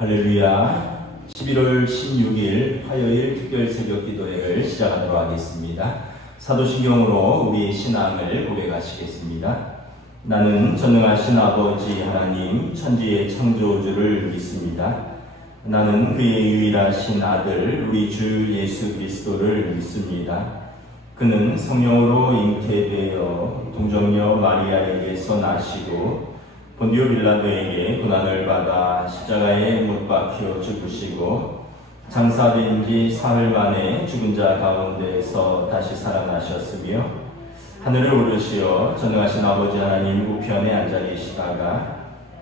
할렐루야. 11월 16일 화요일 특별 새벽 기도회를 시작하도록 하겠습니다. 사도신경으로 우리의 신앙을 고백하시겠습니다. 나는 전능하신 아버지 하나님 천지의 창조주를 믿습니다. 나는 그의 유일하신 아들 우리 주 예수 그리스도를 믿습니다. 그는 성령으로 잉태되어 동정녀 마리아에게서 나시고 본디오 빌라도에게 고난을 받아 십자가에 못 박혀 죽으시고 장사된 지 사흘 만에 죽은 자 가운데에서 다시 살아나셨으며 하늘에 오르시어 전능하신 아버지 하나님 우편에 앉아 계시다가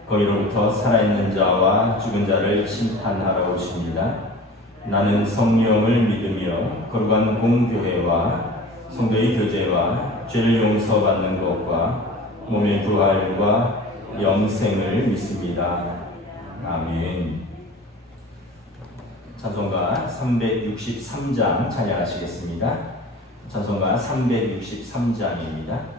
거기로부터 살아있는 자와 죽은 자를 심판하러 오십니다. 나는 성령을 믿으며 거룩한 공교회와 성도의 교제와 죄를 용서받는 것과 몸의 부활과 영생을 믿습니다. 아멘. 찬송가 363장 찬양하시겠습니다. 찬송가 363장입니다.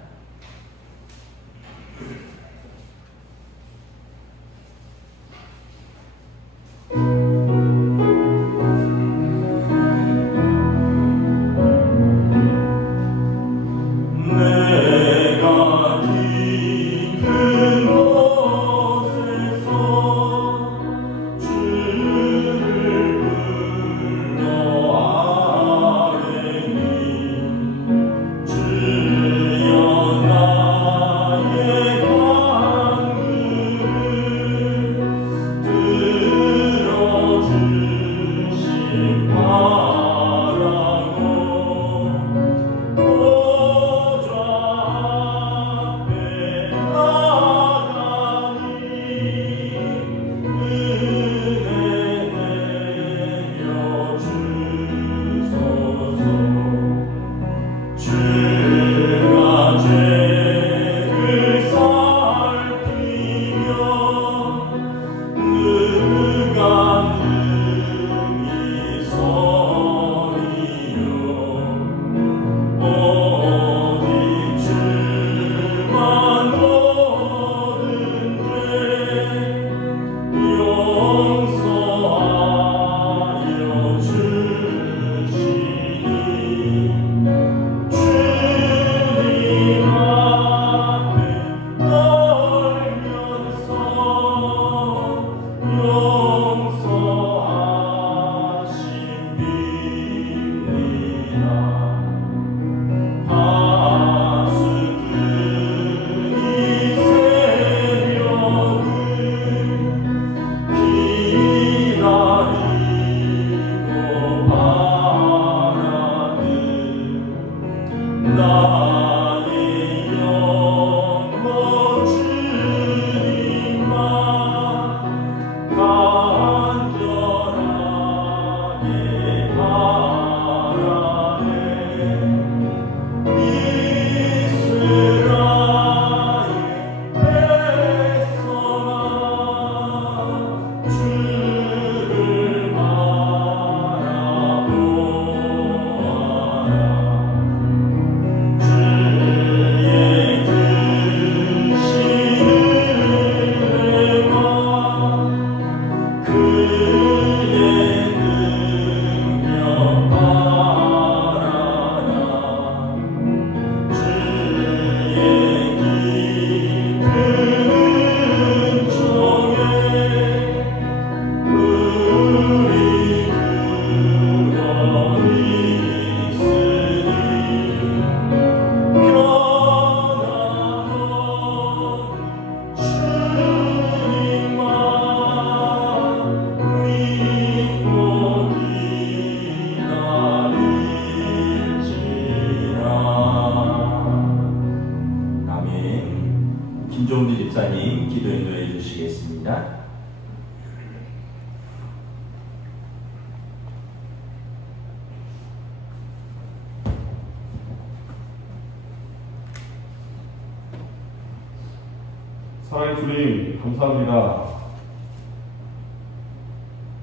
사랑의 주님, 감사합니다.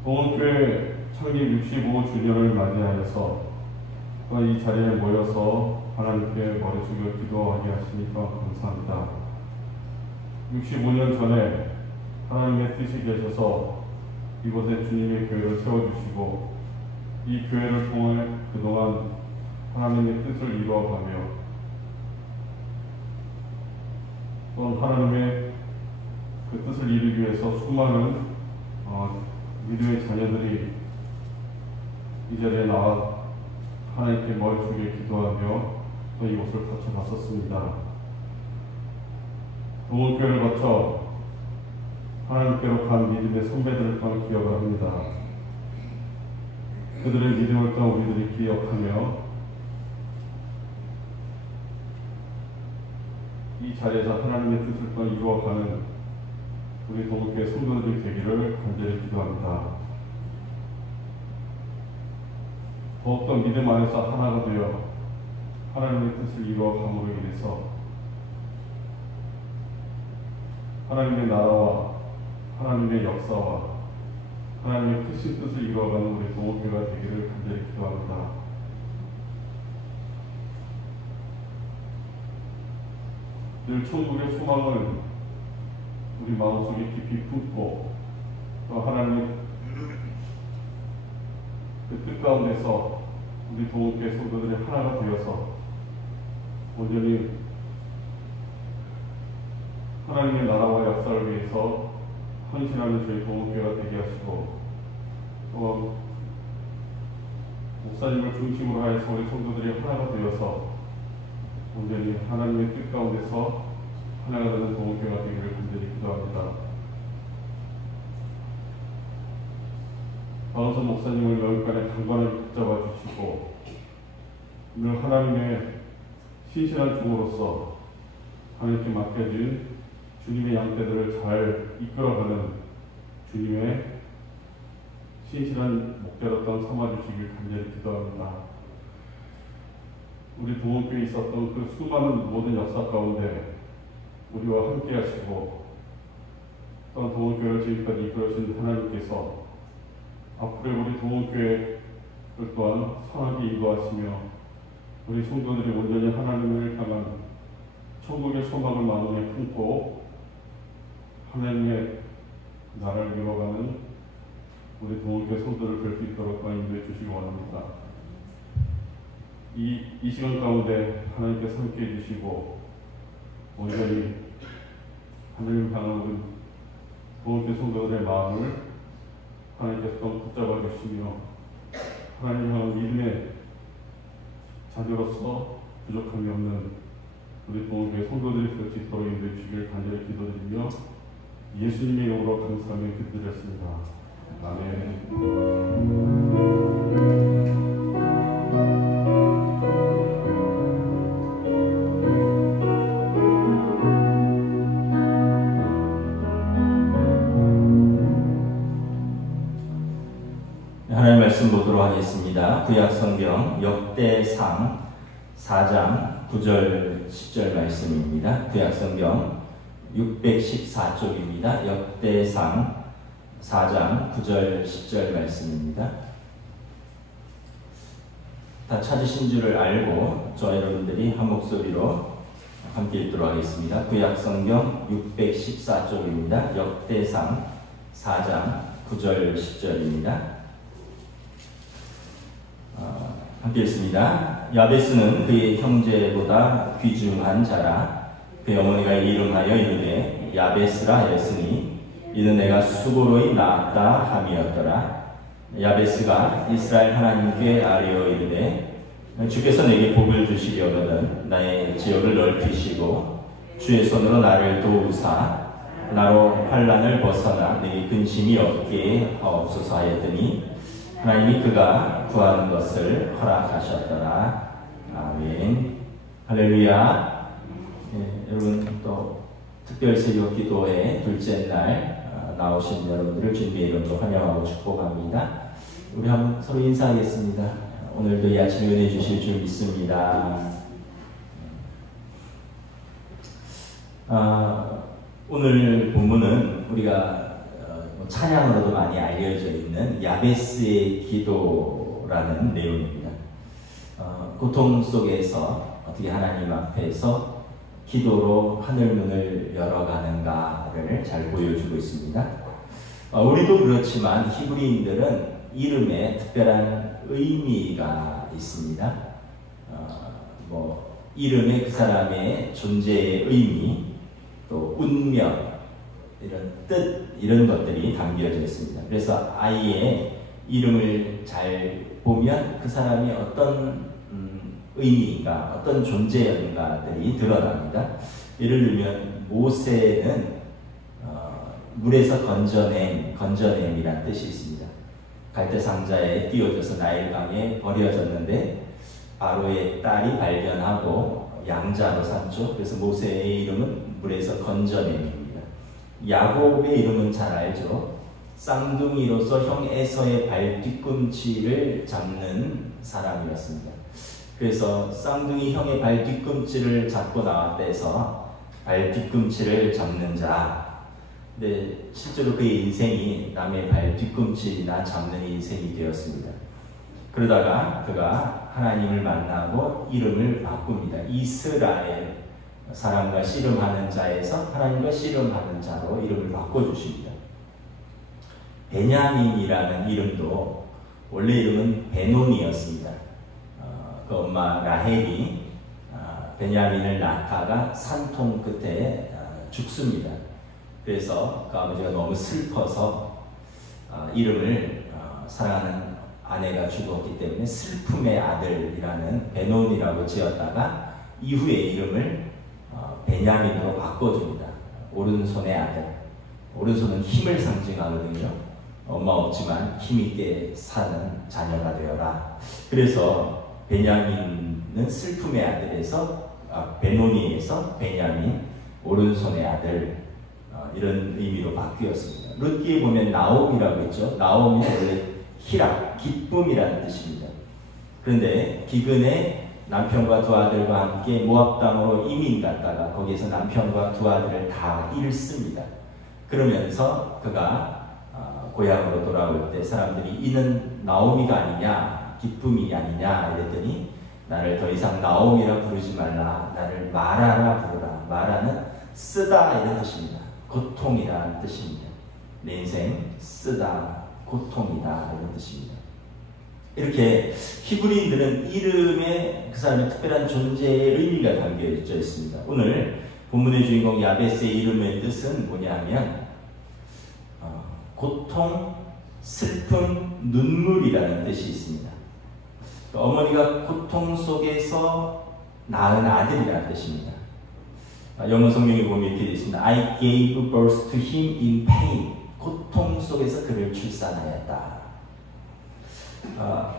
동원교회 창립 65주년을 맞이하여서 이 자리에 모여서 하나님께 머리 숙여 기도하게 하시니까 감사합니다. 65년 전에 하나님의 뜻이 계셔서 이곳에 주님의 교회를 세워주시고 이 교회를 통해 그동안 하나님의 뜻을 이루어가며 또 하나님의 그 뜻을 이루기 위해서 수많은 믿음의 자녀들이 이 자리에 나와 하나님께 머리 숙여 기도하며 또 이곳을 거쳐갔었습니다. 동원교회를 거쳐 하나님께로 간 믿음의 선배들을 또한 기억을 합니다. 그들의 믿음을 또한 우리들이 기억하며 이 자리에서 하나님의 뜻을 또한 이루어가는 우리 동원교회 성도들이 되기를 간절히 기도합니다. 더욱더 믿음 안에서 하나가 되어 하나님의 뜻을 이루어감으로 인해서 하나님의 나라와 하나님의 역사와 하나님의 크신 뜻을 이루어가는 우리 동원교회가 되기를 간절히 기도합니다. 늘 천국의 소망을 우리 마음속에 깊이 품고 또 하나님의 그 뜻 가운데서 우리 동원교회 성도들이 하나가 되어서 온전히 하나님의 나라와 역사를 위해서 헌신하는 저희 동원교회가 되게 하시고 또 목사님을 중심으로 하여서 우리 성도들이 하나가 되어서 온전히 하나님의 뜻 가운데서 하나가 되는 동원교회가 되기를 간절히 기도합니다. 박은선 목사님을 여기까지 강건하게 붙잡아 주시고 늘 하나님의 신실한 종으로서 하나님께 맡겨진 주님의 양떼들을 잘 이끌어가는 주님의 신실한 목자로 또한 삼아주시길 간절히 기도합니다. 우리 동원교회에 있었던 그 수많은 모든 역사 가운데 우리와 함께 하시고 또한 동원교회를 지금까지 이끌어주신 하나님께서 앞으로 우리 동원교회를 또한 선하게 인도하시며 우리 성도들이 온전히 하나님을 향한 천국의 소망을 마음에 품고 하나님의 나라를 이루어가는 우리 동원교회 성도를 뵐 수 있도록 또한 인도해 주시기 원합니다. 이 시간 가운데 하나님께서 함께 해주시고 온전히 하나님을 향한 우리 동원교회 성도들의 마음을 하나님께서 또 붙잡아 주시며 하나님을 향한 믿음의 자녀로서 부족함이 없는 우리 동원교회 성도들이 될 수 있도록 인도해 주시길 간절히 기도드리며 예수님의 이름으로 감사하며 기도드렸습니다. 아멘. 하나님 말씀 보도록 하겠습니다. 구약성경 역대상 4장 9절 10절 말씀입니다. 구약성경 614쪽입니다. 역대상 4장 9절 10절 말씀입니다. 다 찾으신 줄을 알고 저와 여러분들이 한 목소리로 함께 읽도록 하겠습니다. 구약성경 614쪽입니다. 역대상 4장 9절 10절입니다. 함께 읽습니다. 야베스는 그의 형제보다 귀중한 자라. 그의 어머니가 이름하여 이르되 야베스라 하였으니 이는 내가 수고로이 낳았다 함이었더라. 야베스가 이스라엘 하나님께 아뢰어 이르되 주께서 내게 복을 주시려거든 나의 지역을 넓히시고 주의 손으로 나를 도우사 나로 환난을 벗어나 내게 근심이 없게 하옵소서 하였더니 하나님이 그가 구하는 것을 허락하셨더라. 아멘. 할렐루야. 여러분 또 특별 새벽 기도회 둘째 날 나오신 여러분들을 주님의 이름으로 환영하고 축복합니다. 우리 한번 서로 인사하겠습니다. 오늘도 이 아침에 은혜 주실 줄 믿습니다. 오늘 본문은 우리가 찬양으로도 많이 알려져 있는 야베스의 기도라는 내용입니다. 고통 속에서 어떻게 하나님 앞에서 기도로 하늘 문을 열어가는가를 잘 보여주고 있습니다. 우리도 그렇지만 히브리인들은 이름에 특별한 의미가 있습니다. 이름에 그 사람의 존재의 의미, 또 운명, 이런 뜻, 이런 것들이 담겨져 있습니다. 그래서 아이의 이름을 잘 보면 그 사람이 어떤 의미인가, 어떤 존재인가들이 드러납니다. 예를 들면 모세는 물에서 건져냄이란 뜻이 있습니다. 갈대 상자에 띄워져서 나일강에 버려졌는데 바로의 딸이 발견하고 양자로 삼죠. 그래서 모세의 이름은 물에서 건져냄입니다. 야곱의 이름은 잘 알죠. 쌍둥이로서 형 에서의 발 뒤꿈치를 잡는 사람이었습니다. 그래서 쌍둥이 형의 발 뒤꿈치를 잡고 나왔다 해서 발 뒤꿈치를 잡는 자. 근데 실제로 그의 인생이 남의 발 뒤꿈치나 잡는 인생이 되었습니다. 그러다가 그가 하나님을 만나고 이름을 바꿉니다. 이스라엘, 사람과 씨름하는 자에서 하나님과 씨름하는 자로 이름을 바꿔주십니다. 베냐민이라는 이름도 원래 이름은 베논이었습니다. 그 엄마 라헬이 베냐민을 낳다가 산통 끝에 죽습니다. 그래서 그 아버지가 너무 슬퍼서 이름을 사랑하는 아내가 죽었기 때문에 슬픔의 아들이라는 베논이라고 지었다가 이후에 이름을 베냐민으로 바꿔줍니다. 오른손의 아들. 오른손은 힘을 상징하거든요. 엄마 없지만 힘있게 사는 자녀가 되어라. 그래서 베냐민은 슬픔의 아들에서 베노니에서 베냐민, 오른손의 아들, 이런 의미로 바뀌었습니다. 룻기에 보면 나옴이라고 했죠. 나옴이 원래 희락, 기쁨이라는 뜻입니다. 그런데 기근에 남편과 두 아들과 함께 모압 땅으로 이민 갔다가 거기에서 남편과 두 아들을 다 잃습니다. 그러면서 그가 고향으로 돌아올 때 사람들이 이는 나오미가 아니냐, 기쁨이 아니냐 이랬더니 나를 더 이상 나오미라 부르지 말라, 나를 마라라 부르라. 마라는 쓰다 이런 뜻입니다. 고통이라는 뜻입니다. 내 인생 쓰다, 고통이다 이런 뜻입니다. 이렇게 히브리인들은 이름에 그 사람의 특별한 존재의 의미가 담겨져 있습니다. 오늘 본문의 주인공 야베스의 이름의 뜻은 뭐냐면 고통, 슬픔, 눈물이라는 뜻이 있습니다. 어머니가 고통 속에서 낳은 아들이라는 뜻입니다. 영어 성경에 보면 이렇게 되어 있습니다. I gave birth to him in pain. 고통 속에서 그를 출산하였다.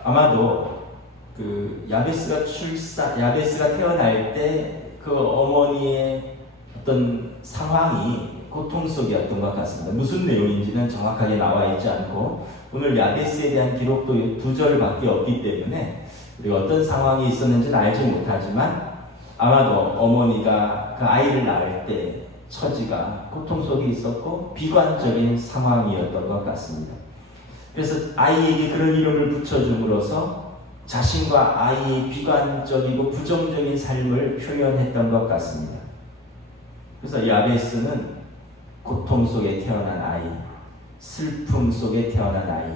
아마도 그 야베스가 태어날 때 그 어머니의 어떤 상황이 고통 속이었던 것 같습니다. 무슨 내용인지는 정확하게 나와 있지 않고 오늘 야베스에 대한 기록도 2절밖에 없기 때문에 우리가 어떤 상황이 있었는지는 알지 못하지만 아마도 어머니가 그 아이를 낳을 때 처지가 고통 속에 있었고 비관적인 상황이었던 것 같습니다. 그래서 아이에게 그런 이름을 붙여줌으로써 자신과 아이의 비관적이고 부정적인 삶을 표현했던 것 같습니다. 그래서 야베스는 고통 속에 태어난 아이, 슬픔 속에 태어난 아이,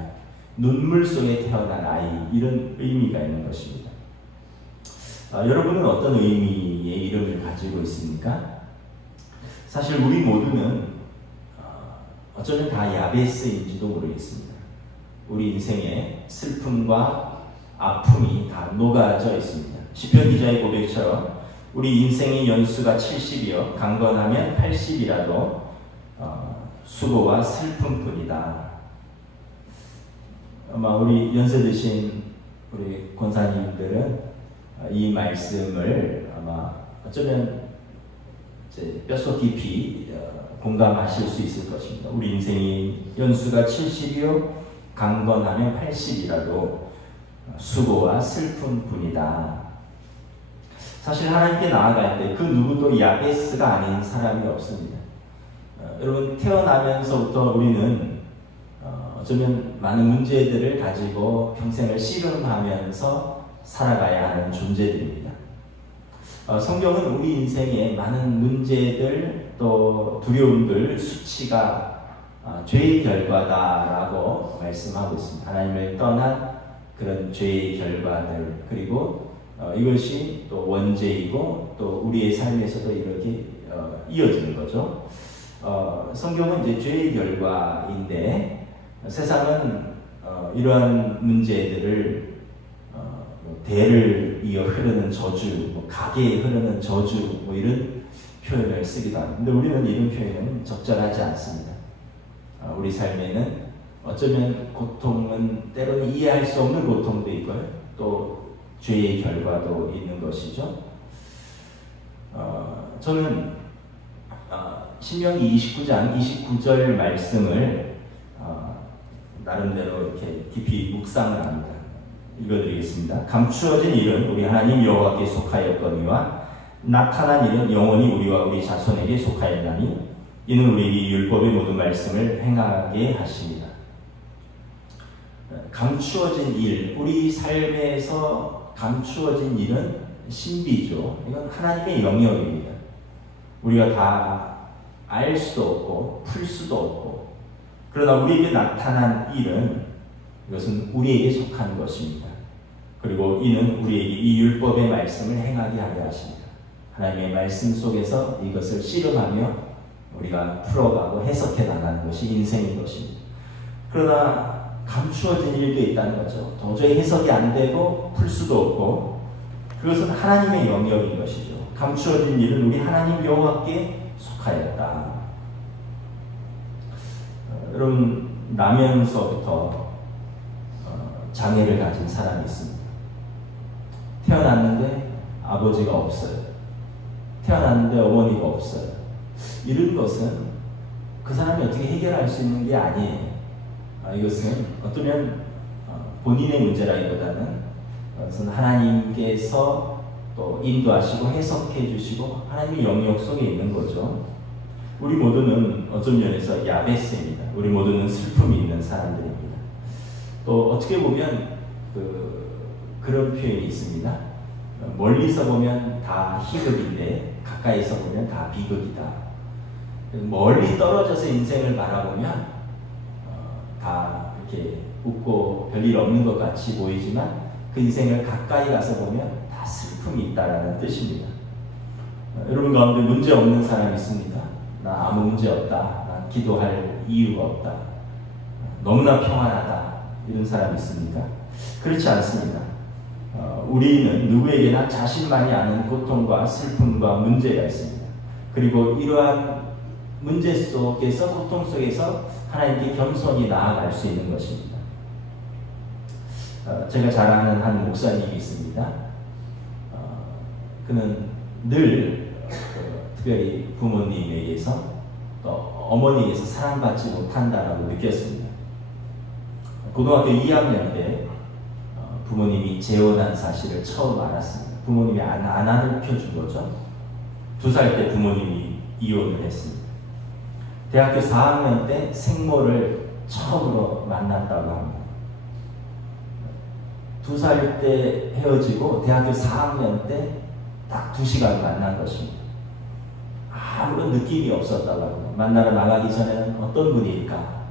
눈물 속에 태어난 아이, 이런 의미가 있는 것입니다. 여러분은 어떤 의미의 이름을 가지고 있습니까? 사실 우리 모두는 어쩌면 다 야베스인지도 모르겠습니다. 우리 인생에 슬픔과 아픔이 다 녹아져 있습니다. 시편 기자의 고백처럼 우리 인생의 연수가 70이요 강건하면 80이라도 수고와 슬픔뿐이다. 아마 우리 연세 드신 우리 권사님들은 이 말씀을 아마 어쩌면 이제 뼛속 깊이 공감하실 수 있을 것입니다. 우리 인생이 연수가 70이요 강건하면 80이라도 수고와 슬픔뿐이다. 사실 하나님께 나아갈 때 그 누구도 야베스가 아닌 사람이 없습니다. 여러분 태어나면서부터 우리는 어쩌면 많은 문제들을 가지고 평생을 씨름하면서 살아가야 하는 존재들입니다. 성경은 우리 인생에 많은 문제들 또 두려움들 수치가 죄의 결과다라고 말씀하고 있습니다. 하나님을 떠난 그런 죄의 결과들, 그리고 이것이 또 원죄이고 또 우리의 삶에서도 이렇게 이어지는 거죠. 성경은 이제 죄의 결과인데 세상은 이러한 문제들을 대를 이어 흐르는 저주, 가게에 흐르는 저주 이런 표현을 쓰기도 합니다. 근데 우리는 이런 표현은 적절하지 않습니다. 우리 삶에는 어쩌면 고통은 때로는 이해할 수 없는 고통도 있고요. 또 죄의 결과도 있는 것이죠. 저는 신명기 29장 29절 말씀을 나름대로 이렇게 깊이 묵상을 합니다. 읽어드리겠습니다. 감추어진 일은 우리 하나님 여호와께 속하였거니와 나타난 일은 영원히 우리와 우리 자손에게 속하였나니 이는 우리에게 율법의 모든 말씀을 행하게 하십니다. 감추어진 일, 우리 삶에서 감추어진 일은 신비죠. 이건 하나님의 영역입니다. 우리가 다 알 수도 없고 풀 수도 없고, 그러나 우리에게 나타난 일은 이것은 우리에게 속한 것입니다. 그리고 이는 우리에게 이 율법의 말씀을 행하게 하게 하십니다. 하나님의 말씀 속에서 이것을 씨름하며 우리가 풀어가고 해석해 나가는 것이 인생인 것입니다. 그러나 감추어진 일도 있다는 거죠. 도저히 해석이 안 되고 풀 수도 없고, 그것은 하나님의 영역인 것이죠. 감추어진 일은 우리 하나님 여호와께 속하였다. 여러분, 나면서부터 장애를 가진 사람이 있습니다. 태어났는데 아버지가 없어요. 태어났는데 어머니가 없어요. 이런 것은 그 사람이 어떻게 해결할 수 있는 게 아니에요. 이것은 어쩌면 본인의 문제라기보다는 그것은 하나님께서 또 인도하시고 해석해 주시고 하나님의 영역 속에 있는 거죠. 우리 모두는 어떤 면에서 야베스입니다. 우리 모두는 슬픔이 있는 사람들입니다. 또 어떻게 보면 그런 표현이 있습니다. 멀리서 보면 다 희극인데 가까이서 보면 다 비극이다. 멀리 떨어져서 인생을 바라보면 다 이렇게 웃고 별일 없는 것 같이 보이지만 그 인생을 가까이 가서 보면 다 슬픔이 있다라는 뜻입니다. 여러분 가운데 문제 없는 사람이 있습니다. 나 아무 문제 없다. 난 기도할 이유가 없다. 너무나 평안하다. 이런 사람이 있습니까? 그렇지 않습니다. 우리는 누구에게나 자신만이 아는 고통과 슬픔과 문제가 있습니다. 그리고 이러한 문제 속에서, 고통 속에서 하나님께 겸손히 나아갈 수 있는 것입니다. 제가 잘 아는 한 목사님이 있습니다. 그는 늘 특별히 부모님에게서 또 어머니에게서 사랑받지 못한다라고 느꼈습니다. 고등학교 2학년 때 부모님이 재혼한 사실을 처음 알았습니다. 부모님이 안 가르쳐준 거죠. 2살 때 부모님이 이혼을 했습니다. 대학교 4학년 때 생모를 처음으로 만났다고 합니다. 2살 때 헤어지고 대학교 4학년 때 딱 2시간 만난 것입니다. 아무런 느낌이 없었다고 합니다. 만나러 나가기 전에는 어떤 분일까?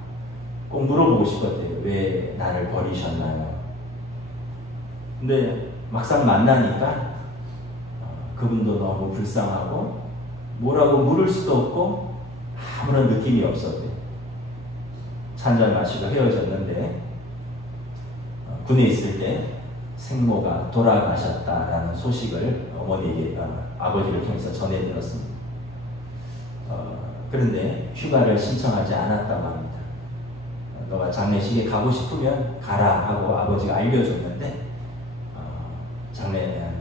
꼭 물어보고 싶었대요. 왜 나를 버리셨나요? 근데 막상 만나니까 그분도 너무 불쌍하고 뭐라고 물을 수도 없고 아무런 느낌이 없었대요. 차 한잔 마시고 헤어졌는데 군에 있을 때 생모가 돌아가셨다라는 소식을 어머니에게, 아버지를 통해서 전해 들었습니다. 그런데 휴가를 신청하지 않았다고 합니다. 너가 장례식에 가고 싶으면 가라 하고 아버지가 알려줬는데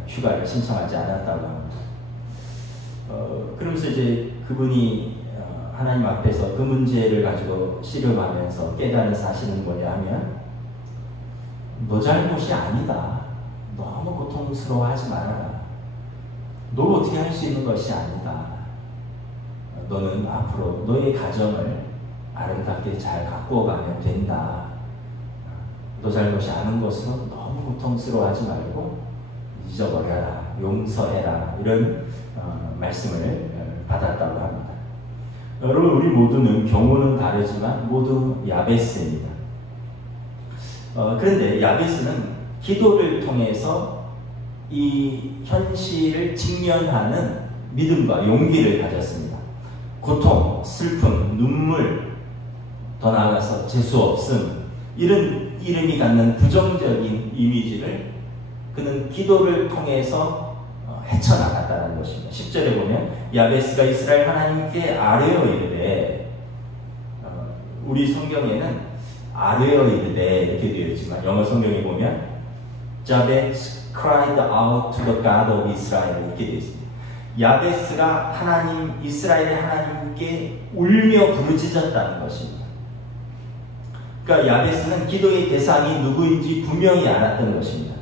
휴가를 신청하지 않았다고 합니다. 그러면서 이제 그분이 하나님 앞에서 그 문제를 가지고 씨름하면서 깨달은 사실은 뭐냐 하면, 너 잘못이 아니다. 너무 고통스러워하지 말아라. 너 어떻게 할 수 있는 것이 아니다. 너는 앞으로 너의 가정을 아름답게 잘 가꾸어 가면 된다. 너 잘못이 아는 것으로 너무 고통스러워하지 말고 잊어버려라. 용서해라. 이런 말씀을 받았다고 합니다. 여러분, 우리 모두는 경우는 다르지만 모두 야베스입니다. 그런데 야베스는 기도를 통해서 이 현실을 직면하는 믿음과 용기를 가졌습니다. 고통, 슬픔, 눈물, 더 나아가서 재수없음, 이런 이름이 갖는 부정적인 이미지를 그는 기도를 통해서 헤쳐나갔다는 것입니다. 10절에 보면 야베스가 이스라엘 하나님께 아뢰어 이르되, 우리 성경에는 아뢰어 이르되 이렇게 되어 있지만 영어 성경에 보면 Jabez cried out to the God of Israel 이렇게 되어 있습니다. 야베스가 하나님, 이스라엘의 하나님께 울며 부르짖었다는 것입니다. 그러니까 야베스는 기도의 대상이 누구인지 분명히 알았던 것입니다.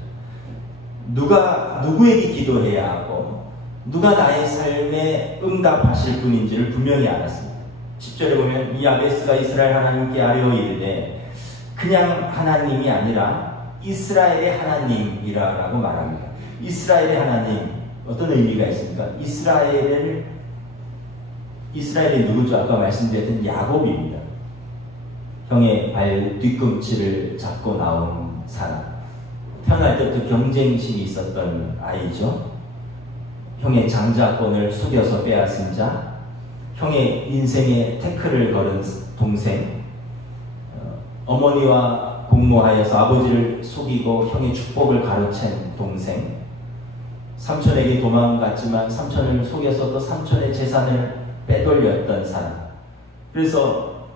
누가 누구에게 기도해야 하고 누가 나의 삶에 응답하실 분인지를 분명히 알았습니다. 10절에 보면 이 야베스가 이스라엘 하나님께 아뢰어 이르되, 그냥 하나님이 아니라 이스라엘의 하나님이라고 말합니다. 이스라엘의 하나님, 어떤 의미가 있습니까? 이스라엘의 누구죠? 아까 말씀드렸던 야곱입니다. 형의 발 뒤꿈치를 잡고 나온 사람. 태어날 때부터 경쟁심이 있었던 아이죠. 형의 장자권을 속여서 빼앗은 자, 형의 인생에 태클을 걸은 동생, 어머니와 공모하여서 아버지를 속이고 형의 축복을 가로챈 동생, 삼촌에게 도망갔지만 삼촌을 속여서 또 삼촌의 재산을 빼돌렸던 사람. 그래서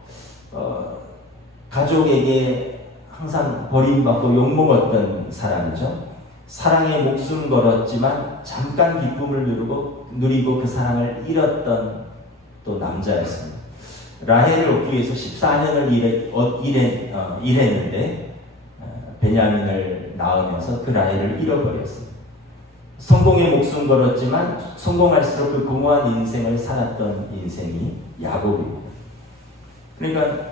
가족에게 항상 버림받고 욕먹었던 사람이죠. 사랑에 목숨 걸었지만 잠깐 기쁨을 누리고 그 사랑을 잃었던 또 남자였습니다. 라헬을 얻기 위해서 14년을 일했는데 베냐민을 낳으면서 그 라헬을 잃어버렸습니다. 성공에 목숨 걸었지만 성공할수록 그 공허한 인생을 살았던 인생이 야곱입니다. 그러니까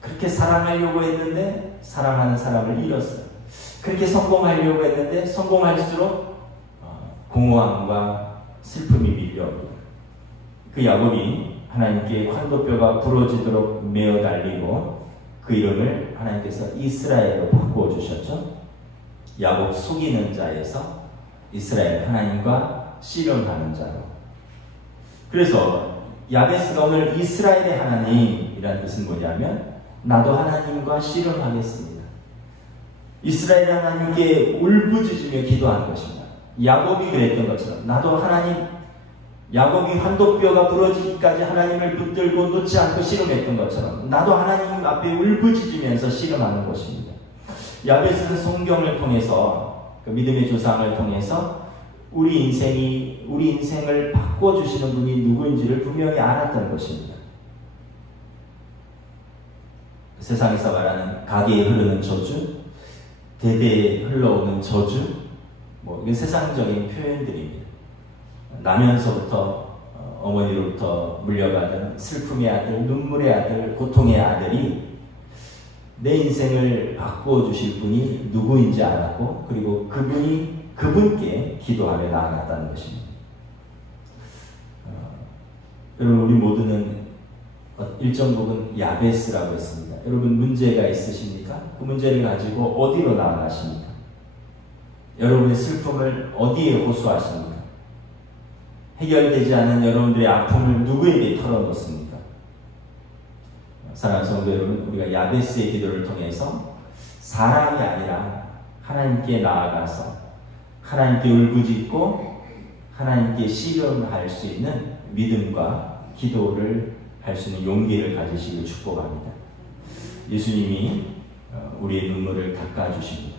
그렇게 사랑하려고 했는데 사랑하는 사람을 잃었어요. 그렇게 성공하려고 했는데 성공할수록 공허함과 슬픔이 밀려옵니다. 그 야곱이 하나님께 환도뼈가 부러지도록 메어 달리고 그 이름을 하나님께서 이스라엘로 바꾸어 주셨죠. 야곱 속이는 자에서 이스라엘 하나님과 씨름하는 자로. 그래서 야베스가 오늘 이스라엘의 하나님이라는 뜻은 뭐냐면 나도 하나님과 씨름하겠습니다. 이스라엘 하나님께 울부짖으며 기도하는 것입니다. 야곱이 그랬던 것처럼 나도 하나님, 야곱이 환도뼈가 부러지기까지 하나님을 붙들고 놓지 않고 씨름했던 것처럼 나도 하나님 앞에 울부짖으면서 씨름하는 것입니다. 야베스는 성경을 통해서, 그 믿음의 조상을 통해서 우리 인생을 바꿔주시는 분이 누구인지를 분명히 알았던 것입니다. 세상에서 말하는 가게에 흐르는 저주, 대대에 흘러오는 저주, 이게 세상적인 표현들입니다. 나면서부터 어머니로부터 물려받은 슬픔의 아들, 눈물의 아들, 고통의 아들이 내 인생을 바꾸어 주실 분이 누구인지 알았고, 그리고 그분께 기도하며 나아갔다는 것입니다. 여러분, 우리 모두는 일정 부분 야베스라고 했습니다. 여러분 문제가 있으십니까? 그 문제를 가지고 어디로 나아가십니까? 여러분의 슬픔을 어디에 호소하십니까? 해결되지 않은 여러분들의 아픔을 누구에게 털어놓습니까? 사랑하는 성도 여러분, 우리가 야베스의 기도를 통해서 사람이 아니라 하나님께 나아가서 하나님께 울부짖고 하나님께 씨름할 수 있는 믿음과 기도를 할 수 있는 용기를 가지시길 축복합니다. 예수님이 우리의 눈물을 닦아주십니다.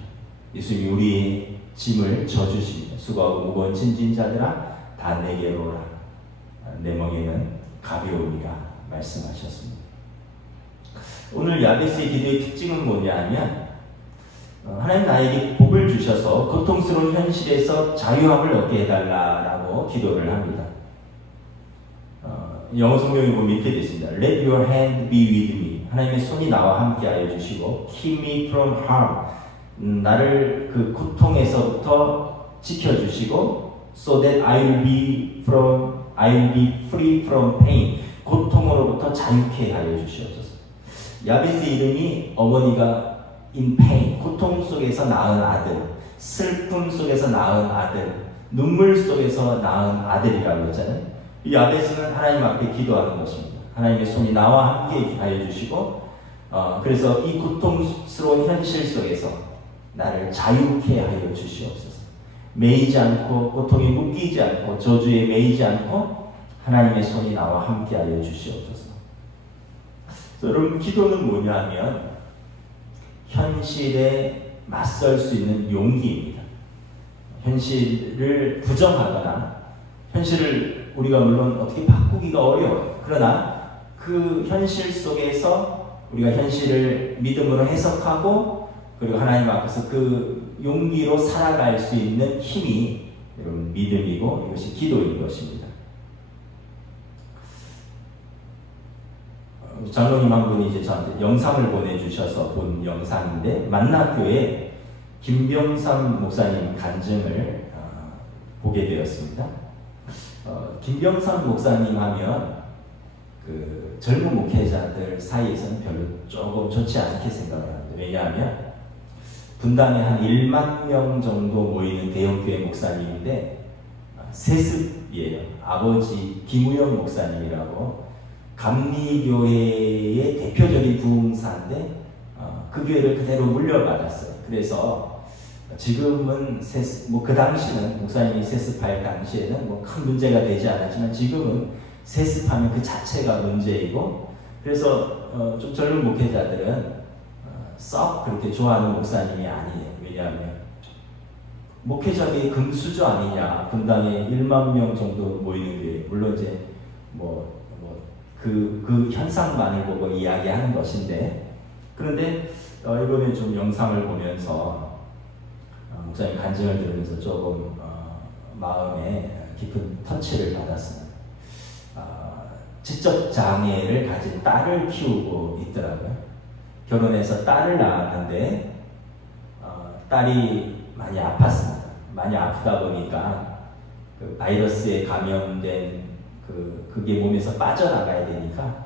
예수님이 우리의 짐을 져주십니다. 수고하고 무거운 짐진 자들아 다 내게로 오라. 내 멍에는 가벼우니라 말씀하셨습니다. 오늘 야베스의 기도의 특징은 뭐냐 하면 하나님 나에게 복을 주셔서 고통스러운 현실에서 자유함을 얻게 해달라라고 기도를 합니다. 영어 성경에 보면 이렇게 되어 있습니다. Let your hand be with me. 하나님의 손이 나와 함께하여 주시고 Keep me from harm. 나를 그 고통에서부터 지켜주시고 So that I will be free from pain. 고통으로부터 자유케 하여 주시옵소서. 야베스 이름이 어머니가 in pain, 고통 속에서 낳은 아들, 슬픔 속에서 낳은 아들, 눈물 속에서 낳은 아들이라고 했잖아요. 이 야베스는 하나님 앞에 기도하는 것입니다. 하나님의 손이 나와 함께 하여 주시고, 그래서 이 고통스러운 현실 속에서 나를 자유케 하여 주시옵소서. 매이지 않고 고통에 묶이지 않고 저주에 매이지 않고 하나님의 손이 나와 함께 하여 주시옵소서. 여러분, 기도는 뭐냐면 현실에 맞설 수 있는 용기입니다. 현실을 부정하거나 현실을 우리가 물론 어떻게 바꾸기가 어려워요. 그러나 그 현실 속에서 우리가 현실을 믿음으로 해석하고 그리고 하나님 앞에서 그 용기로 살아갈 수 있는 힘이 여러분 믿음이고 이것이 기도인 것입니다. 장로님 한 분이 이제 저한테 영상을 보내주셔서 본 영상인데 만나교회 김병삼 목사님 간증을 보게 되었습니다. 김병삼 목사님 하면 그 젊은 목회자들 사이에서는 별로 조금 좋지 않게 생각을 합니다. 왜냐하면 분당에 한 1만 명 정도 모이는 대형교회 목사님인데 세습이에요. 아버지 김우영 목사님이라고 감리교회의 대표적인 부흥사인데 그 교회를 그대로 물려받았어요. 그래서 지금은 그 당시는 목사님이 세습할 당시에는 뭐 큰 문제가 되지 않았지만 지금은 세습하면 그 자체가 문제이고 그래서 좀 젊은 목회자들은 썩 그렇게 좋아하는 목사님이 아니에요. 왜냐하면 목회자의 금수저 아니냐. 분당에 1만 명 정도 모이는 교회. 물론 이제 그 현상만을 보고 이야기하는 것인데 그런데 이번에 좀 영상을 보면서 목사님 간증을 들으면서 조금 마음에 깊은 터치를 받았습니다. 지적 장애를 가진 딸을 키우고 있더라고요. 결혼해서 딸을 낳았는데 딸이 많이 아팠습니다. 많이 아프다 보니까 그 바이러스에 감염된 그게 몸에서 빠져나가야 되니까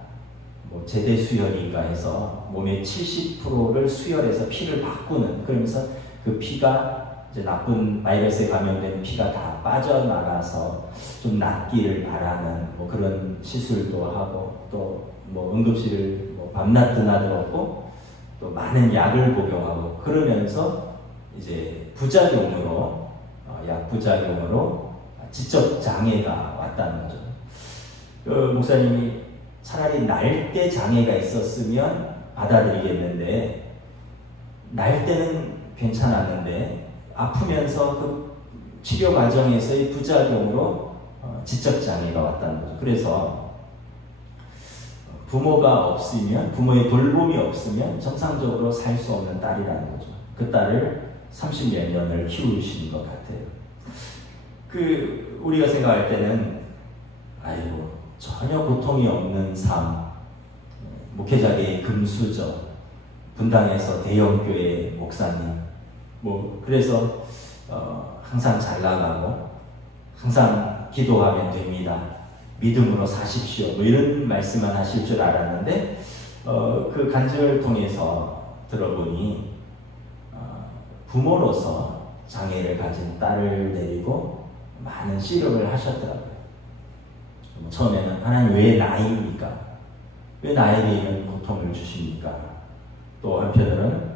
뭐 제대 수혈인가 해서 몸의 70%를 수혈해서 피를 바꾸는 그러면서 그 피가 이제 나쁜 바이러스에 감염된 피가 다 빠져나가서 좀 낫기를 바라는 뭐 그런 시술도 하고 또 뭐 응급실을 뭐 밤낮 드나들었고 또 많은 약을 복용하고 그러면서 이제 부작용으로 약 부작용으로 지적 장애가 왔다는 거죠. 목사님이 차라리 날 때 장애가 있었으면 받아들이겠는데 날 때는 괜찮았는데 아프면서 그 치료 과정에서의 부작용으로 지적 장애가 왔다는 거죠. 그래서 부모가 없으면 부모의 돌봄이 없으면 정상적으로 살 수 없는 딸이라는 거죠. 그 딸을 30몇 년을 키우신 것 같아요. 우리가 생각할 때는 아이고 전혀 고통이 없는 삶, 목회자계의 금수저, 분당에서 대형교회 목사님, 그래서 항상 잘 나가고 항상 기도하면 됩니다. 믿음으로 사십시오. 이런 말씀만 하실 줄 알았는데 그 간증을 통해서 들어보니 부모로서 장애를 가진 딸을 데리고 많은 씨름을 하셨더라고요. 처음에는 하나님 왜 나입니까? 왜 나에게 이런 고통을 주십니까? 또 한편으로는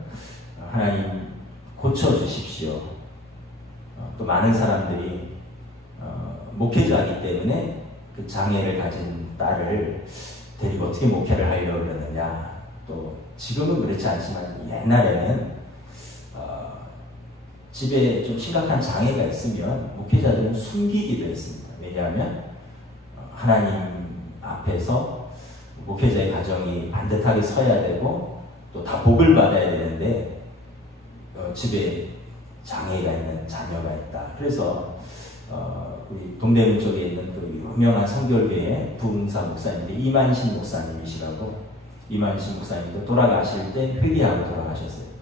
하나님 고쳐주십시오. 또 많은 사람들이 목회자이기 때문에 그 장애를 가진 딸을 데리고 어떻게 목회를 하려고 그러느냐. 또 지금은 그렇지 않지만 옛날에는 집에 좀 심각한 장애가 있으면 목회자들은 숨기기도 했습니다. 왜냐하면 하나님 앞에서 목회자의 가정이 반듯하게 서야 되고 또 다 복을 받아야 되는데 집에 장애가 있는 자녀가 있다. 그래서 우리 동대문 쪽에 있는 그 유명한 성결교회 부흥사 목사님인데 이만신 목사님이시라고 이만신 목사님도 돌아가실 때 회개하고 돌아가셨어요.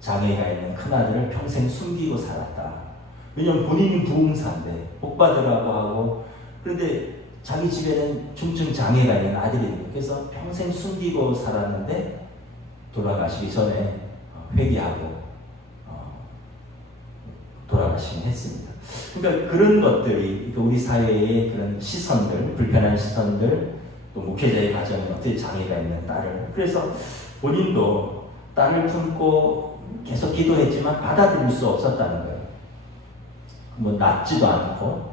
장애가 있는 큰아들을 평생 숨기고 살았다. 왜냐하면 본인이 부흥사인데 복 받으라고 하고 그런데 자기 집에는 중증 장애가 있는 아들이 있고 그래서 평생 숨기고 살았는데 돌아가시기 전에 회개하고 돌아가시긴 했습니다. 그러니까 그런 것들이 우리 사회의 그런 시선들, 불편한 시선들, 또 목회자의 가정에 어떻게 장애가 있는 딸을, 그래서 본인도 딸을 품고 계속 기도했지만 받아들일 수 없었다는 거예요. 뭐 낫지도 않고.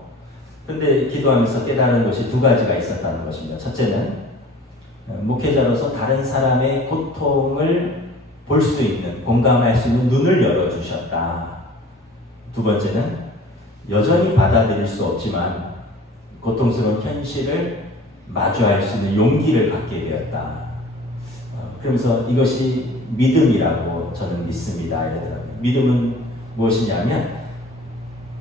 그런데 기도하면서 깨달은 것이 두 가지가 있었다는 것입니다. 첫째는 목회자로서 다른 사람의 고통을 볼 수 있는, 공감할 수 있는 눈을 열어주셨다. 두 번째는 여전히 받아들일 수 없지만 고통스러운 현실을 마주할 수 있는 용기를 갖게 되었다. 그러면서 이것이 믿음이라고 저는 믿습니다. 이러더라고요. 믿음은 무엇이냐면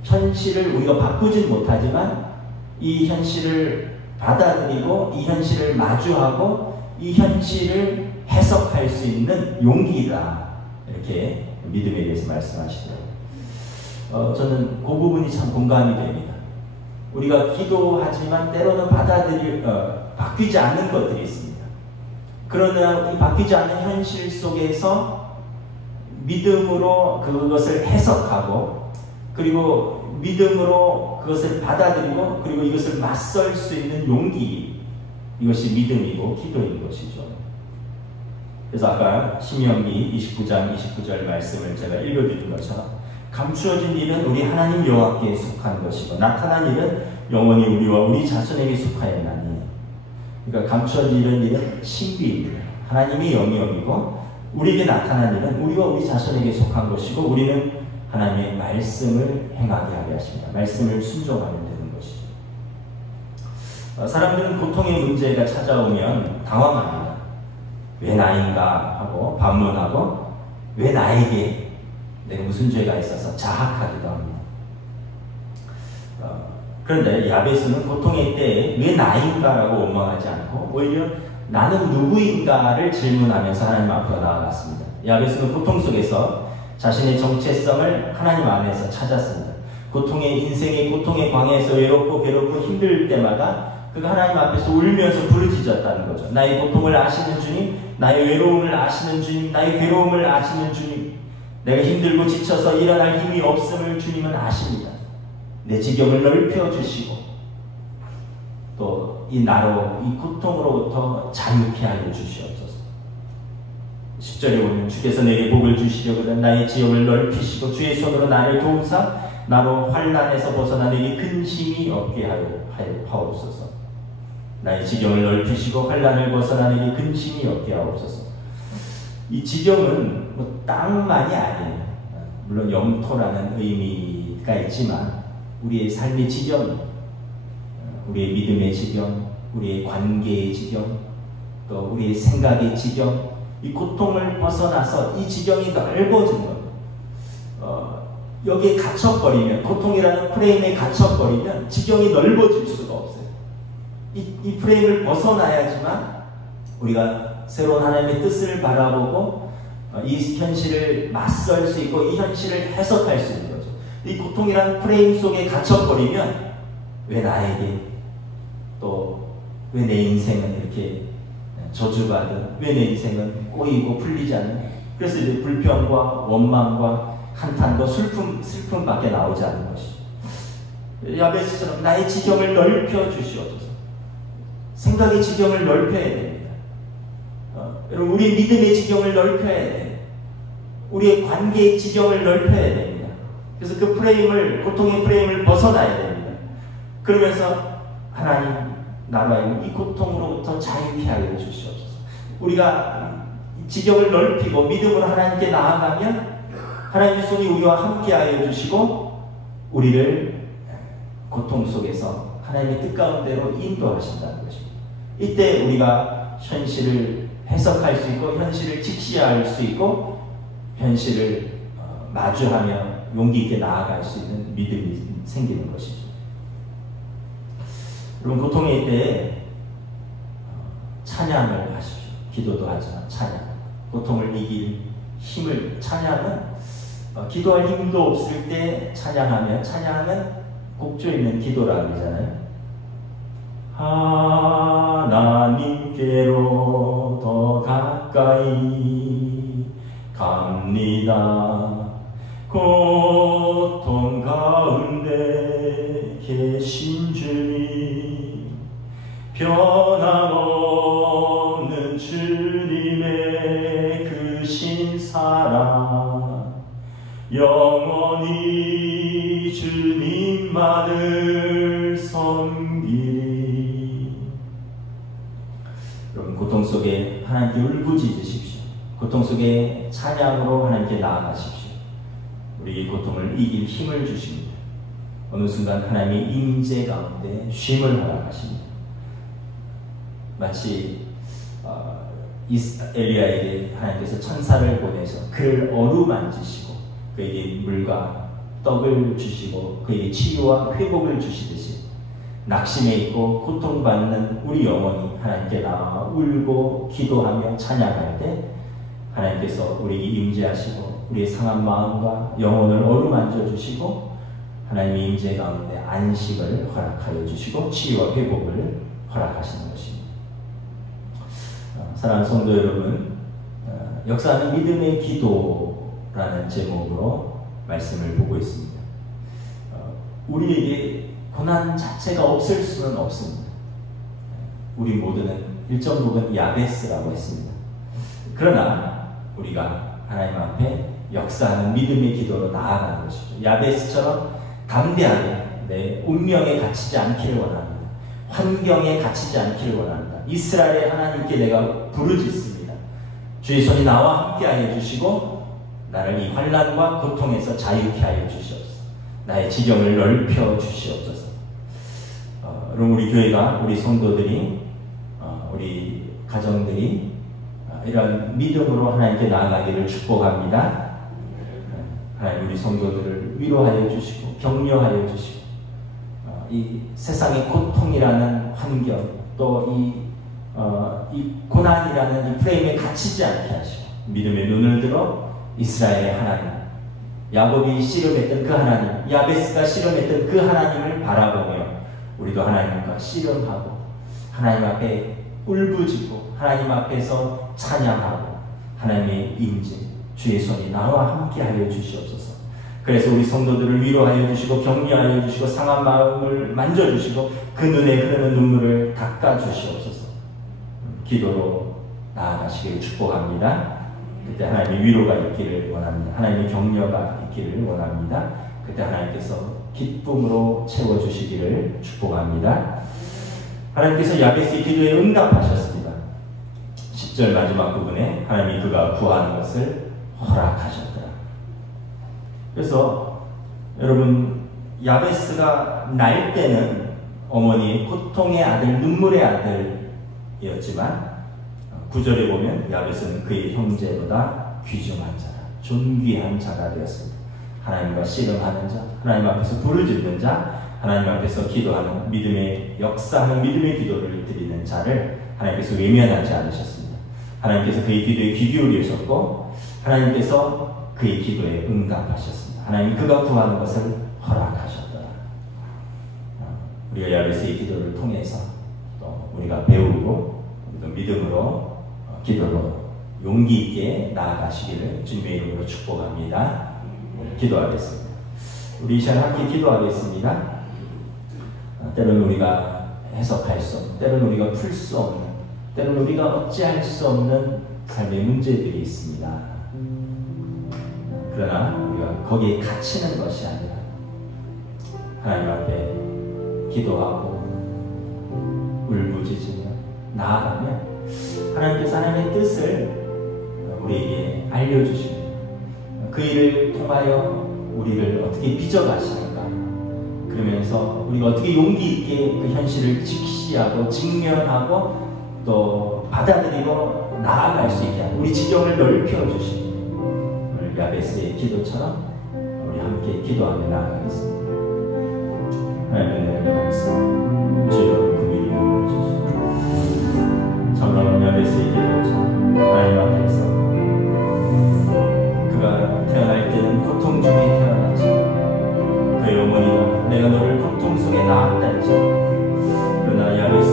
현실을 우리가 바꾸진 못하지만 이 현실을 받아들이고 이 현실을 마주하고 이 현실을 해석할 수 있는 용기다. 이렇게 믿음에 대해서 말씀하시더라고요. 저는 그 부분이 참 공감이 됩니다. 우리가 기도하지만 때로는 바뀌지 않는 것들이 있습니다. 그러나 이 바뀌지 않는 현실 속에서 믿음으로 그것을 해석하고 그리고 믿음으로 그것을 받아들이고 그리고 이것을 맞설 수 있는 용기, 이것이 믿음이고 기도인 것이죠. 그래서 아까 신명기 29장 29절 말씀을 제가 읽어드린 것처럼 감추어진 일은 우리 하나님 여호와께 속한 것이고 나타난 일은 영원히 우리와 우리 자손에게 속하였나니. 그러니까 감추어진 일은 신비입니다. 하나님이 영이고 우리에게 나타난 일은 우리와 우리 자손에게 속한 것이고 우리는 하나님의 말씀을 행하게 하게 하십니다. 말씀을 순종하면 되는 것이죠. 사람들은 고통의 문제가 찾아오면 당황합니다. 왜 나인가 하고 반문하고 왜 나에게 내가 무슨 죄가 있어서 자학하기도 합니다. 그런데 야베스는 고통의 때에 왜 나인가라고 원망하지 않고 오히려 나는 누구인가를 질문하면서 하나님 앞으로 나아갔습니다. 야베스는 고통 속에서 자신의 정체성을 하나님 안에서 찾았습니다. 인생의 고통의 광야에서 외롭고 괴롭고 힘들 때마다 그가 하나님 앞에서 울면서 부르짖었다는 거죠. 나의 고통을 아시는 주님, 나의 외로움을 아시는 주님, 나의 괴로움을 아시는 주님, 내가 힘들고 지쳐서 일어날 힘이 없음을 주님은 아십니다. 내 지경을 넓혀주시고 또 이 나로 이 고통으로부터 자유케 하여 주시옵소서. 10절에 보면 주께서 내게 복을 주시려거든 나의 지역을 넓히시고 주의 손으로 나를 도우사 나로 환난에서 벗어나 내게 근심이 없게 하옵소서. 나의 지경을 넓히시고 환난을 벗어나 내게 근심이 없게 하옵소서. 이 지경은 뭐 땅만이 아니에요. 물론 영토라는 의미가 있지만 우리의 삶의 지경, 우리의 믿음의 지경, 우리의 관계의 지경, 또 우리의 생각의 지경, 이 고통을 벗어나서 이 지경이 넓어진 것. 여기에 갇혀버리면, 고통이라는 프레임에 갇혀버리면 지경이 넓어질 수가 없어요. 이 프레임을 벗어나야지만 우리가 새로운 하나님의 뜻을 바라보고 이 현실을 맞설 수 있고 이 현실을 해석할 수 있는 거죠. 이 고통이라는 프레임 속에 갇혀버리면 왜 나에게, 또 왜 내 인생은 이렇게 저주받은, 왜 내 인생은 꼬이고 풀리지 않는, 그래서 이제 불평과 원망과 한탄과 슬픔밖에 나오지 않는 것이죠. 야베스처럼 나의 지경을 넓혀 주시옵소서. 생각의 지경을 넓혀야 됩니다. 여러분, 우리 믿음의 지경을 넓혀야 돼요. 우리의 관계의 지경을 넓혀야 됩니다. 그래서 그 프레임을, 고통의 프레임을 벗어나야 됩니다. 그러면서 하나님, 나로 하여금 이 고통으로부터 자유케 하여 주시옵소서. 우리가 지경을 넓히고 믿음으로 하나님께 나아가면 하나님의 손이 우리와 함께 하여 주시고 우리를 고통 속에서 하나님의 뜻 가운데로 인도하신다는 것입니다. 이때 우리가 현실을 해석할 수 있고 현실을 직시할 수 있고 현실을 마주하며 용기 있게 나아갈 수 있는 믿음이 생기는 것이죠. 여러분, 고통의 때에 찬양을 하십시오. 기도도 하지만 찬양, 고통을 이길 힘을, 찬양은 기도할 힘도 없을 때 찬양하면, 찬양은 곡조 있는 기도라고 하잖아요. 하나님께로 더 가까이 갑니다. 고통 가운데 계신 주님, 변함없는 주님의 크신 사랑, 영원히 주님만을 섬기리. 여러분, 고통 속에 하나님께 울부짖으십시오. 고통 속에 찬양으로 하나님께 나아가십시오. 우리 이 고통을 이길 힘을 주십니다. 어느 순간 하나님의 임재 가운데 쉼을 허락하십니다. 마치 엘리야에게 하나님께서 천사를 보내서 그를 어루만지시고 그에게 물과 떡을 주시고 그에게 치유와 회복을 주시듯이 낙심해 있고 고통받는 우리 영혼이 하나님께 나와 울고 기도하며 찬양할 때 하나님께서 우리에게 임재하시고 우리의 상한 마음과 영혼을 어루만져 주시고 하나님의 임재 가운데 안식을 허락하여 주시고 치유와 회복을 허락하시는 것입니다. 사랑하는 성도 여러분, 역사하는 믿음의 기도라는 제목으로 말씀을 보고 있습니다. 우리에게 고난 자체가 없을 수는 없습니다. 우리 모두는 일정 부분 야베스라고 했습니다. 그러나 우리가 하나님 앞에 역사하는 믿음의 기도로 나아가는 것이죠. 야베스처럼 담대하게 내 운명에 갇히지 않기를 원합니다. 환경에 갇히지 않기를 원합니다. 이스라엘의 하나님께 내가 부르짖습니다. 주의 손이 나와 함께하여 주시고 나를 이 환난과 고통에서 자유케 하여 주시옵소서. 나의 지경을 넓혀 주시옵소서. 그럼 우리 교회가, 우리 성도들이, 우리 가정들이 이런 믿음으로 하나님께 나아가기를 축복합니다. 하나님 우리 성도들을 위로하여 주시고 격려하여 주시고 이 세상의 고통이라는 환경 또 이 고난이라는 이 프레임에 갇히지 않게 하시고 믿음의 눈을 들어 이스라엘의 하나님, 야곱이 씨름했던 그 하나님, 야베스가 씨름했던 그 하나님을 바라보며 우리도 하나님과 씨름하고 하나님 앞에 울부짖고 하나님 앞에서 찬양하고 하나님의 임재, 주의 손이 나와 함께하여 주시옵소서. 그래서 우리 성도들을 위로하여 주시고 격려하여 주시고 상한 마음을 만져주시고 그 눈에 흐르는 눈물을 닦아 주시옵소서. 기도로 나아가시기를 축복합니다. 그때 하나님의 위로가 있기를 원합니다. 하나님의 격려가 있기를 원합니다. 그때 하나님께서 기쁨으로 채워주시기를 축복합니다. 하나님께서 야베스의 기도에 응답하셨습니다. 10절 마지막 부분에 하나님이 그가 구하는 것을 허락하셨더라. 그래서 여러분, 야베스가 날 때는 어머니의 고통의 아들, 눈물의 아들이었지만 9절에 보면 야베스는 그의 형제보다 귀중한 자라, 존귀한 자가 되었습니다. 하나님과 씨름하는 자, 하나님 앞에서 부르짖는 자, 하나님 앞에서 기도하는 믿음의 역사하는 믿음의 기도를 드리는 자를 하나님께서 외면하지 않으셨습니다. 하나님께서 그의 기도에 귀 기울이셨고 하나님께서 그의 기도에 응답하셨습니다. 하나님 그가 구하는 것을 허락하셨더라. 우리가 야베스의 기도를 통해서 또 우리가 배우고 또 믿음으로 기도로 용기 있게 나아가시기를 주님의 이름으로 축복합니다. 기도하겠습니다. 우리 이 시간 함께 기도하겠습니다. 때로는 우리가 해석할 수 없는, 때로는 우리가 풀 수 없는, 때로는 우리가 어찌할 수 없는 삶의 문제들이 있습니다. 그러나 우리가 거기에 갇히는 것이 아니라 하나님 앞에 기도하고 울부짖으며 나아가면 하나님께서 하나님의 뜻을 우리에게 알려주십니다. 그 일을 통하여 우리를 어떻게 빚어가시는가, 그러면서 우리가 어떻게 용기 있게 그 현실을 직시하고 직면하고 또 받아들이고 나아갈 수 있게 하는 우리 지경을 넓혀주십니다. 오늘 야베스의 기도처럼 우리 함께 기도하며 나아가겠습니다. 하나님의 은혜를 감사합니다. 주여 구비를 주시옵소서. 정말 야베스의 기도처럼 하나님 앞에서 그가 태어날 때는 고통 중에 태어났지, 그의 어머니가 내가 너를 고통 속에 낳았다 했지. 그러나 야베스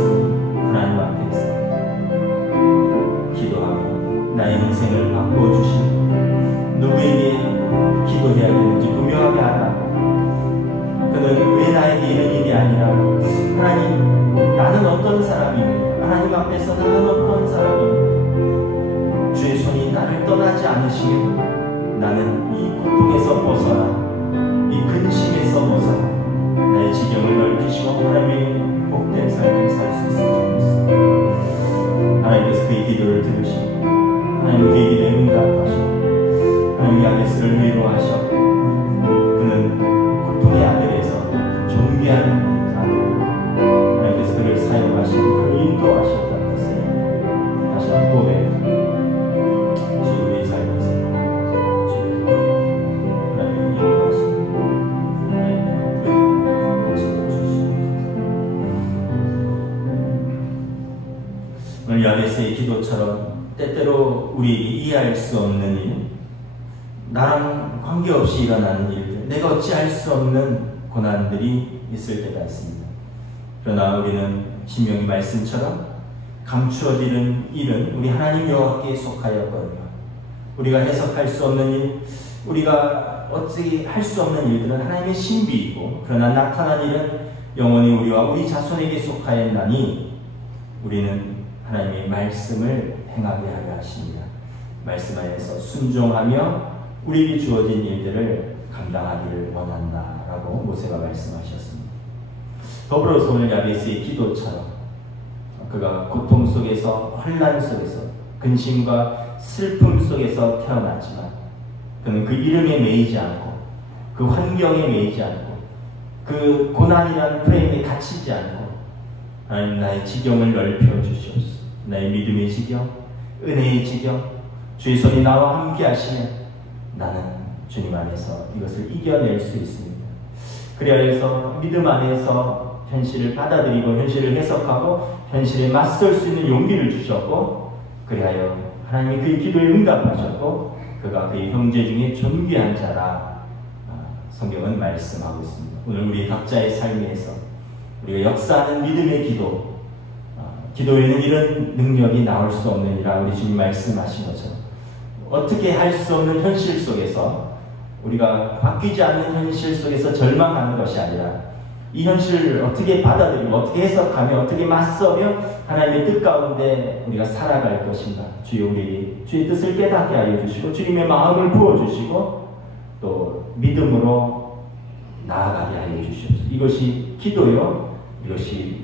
기도해야 되는지 분명하게 알아. 그는 왜 나에게 이런 일이 아니라 하나님, 나는 어떤 사람입니까? 하나님 앞에서 나는 어떤 사람입니까? 주의 손이 나를 떠나지 않으시면 나는 이 고통에서 벗어나, 이 근심에서 벗어나 나의 지경을 넓히시고 하나님의 복된 삶을 살 수 있을 줄 믿습니다. 하나님께서 그의 기도를 들으시고 하나님 그의 기도에 응답하시고 하나님 야베스를 위로하셨고 그는 고통의 아들에서 존귀한 자로 하나님께서 그를 사용하시고 그를 인도하셨다는 것을 다시 한번 고백합니다. 주의 우리의 삶에서 하나님의 인도하시고 하나님의 그의 모습을 주시옵소서. 오늘 야베스의 기도처럼 때때로 우리에게 이해할 수 없는 일, 나랑 관계없이 일어나는 일들, 내가 어찌할 수 없는 고난들이 있을 때가 있습니다. 그러나 우리는 신명기 말씀처럼 감추어지는 일은 우리 하나님 여호와께 속하였거든요. 우리가 해석할 수 없는 일, 우리가 어찌 할 수 없는 일들은 하나님의 신비이고, 그러나 나타난 일은 영원히 우리와 우리 자손에게 속하였나니 우리는 하나님의 말씀을 행하게 하려 하십니다. 말씀 안에서 순종하며 우리에게 주어진 일들을 감당하기를 원한다라고 모세가 말씀하셨습니다. 더불어서 오늘 야베스의 기도처럼 그가 고통 속에서, 혼란 속에서, 근심과 슬픔 속에서 태어났지만 그는 그 이름에 매이지 않고 그 환경에 매이지 않고 그 고난이라는 프레임에 갇히지 않고 하나님, 나의 지경을 넓혀 주시옵소서. 나의 믿음의 지경, 은혜의 지경, 주의 손이 나와 함께 하시면 나는 주님 안에서 이것을 이겨낼 수 있습니다. 그래서 믿음 안에서 현실을 받아들이고 현실을 해석하고 현실에 맞설 수 있는 용기를 주셨고, 그리하여 하나님이 그의 기도에 응답하셨고 그가 그의 형제 중에 존귀한 자라 성경은 말씀하고 있습니다. 오늘 우리 각자의 삶에서 우리가 역사하는 믿음의 기도, 기도에는 이런 능력이 나올 수 없느니라 우리 주님 말씀하신 것처럼 어떻게 할 수 없는 현실 속에서, 우리가 바뀌지 않는 현실 속에서 절망하는 것이 아니라 이 현실을 어떻게 받아들이고 어떻게 해석하며 어떻게 맞서며 하나님의 뜻 가운데 우리가 살아갈 것인가. 주여 우리에게 주의 뜻을 깨닫게 하여 주시고 주님의 마음을 부어주시고 또 믿음으로 나아가게 하여 주시옵소서. 이것이 기도요, 이것이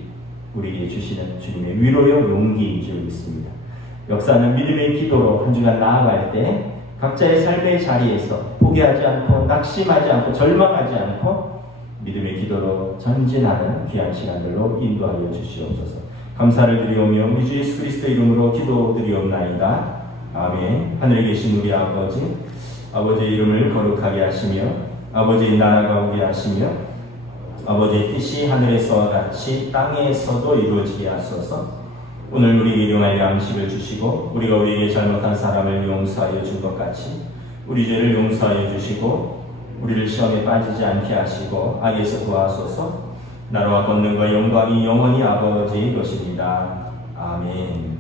우리에게 주시는 주님의 위로요 용기인 줄 믿습니다. 역사는 믿음의 기도로 한 주간 나아갈 때 각자의 삶의 자리에서 포기하지 않고 낙심하지 않고 절망하지 않고 믿음의 기도로 전진하는 귀한 시간들로 인도하여 주시옵소서. 감사를 드리오며 우리 주 예수 그리스도 이름으로 기도드리옵나이다. 아멘. 하늘에 계신 우리 아버지, 아버지의 이름을 거룩하게 하시며 아버지의 나라가 오게 하시며 아버지의 뜻이 하늘에서와 같이 땅에서도 이루어지게 하소서. 오늘 우리에게 일용할 양식을 주시고 우리가 우리에게 잘못한 사람을 용서하여 준 것 같이 우리 죄를 용서하여 주시고 우리를 시험에 빠지지 않게 하시고 악에서 구하소서. 나라와 권능과 영광이 영원히 아버지의 것입니다. 아멘.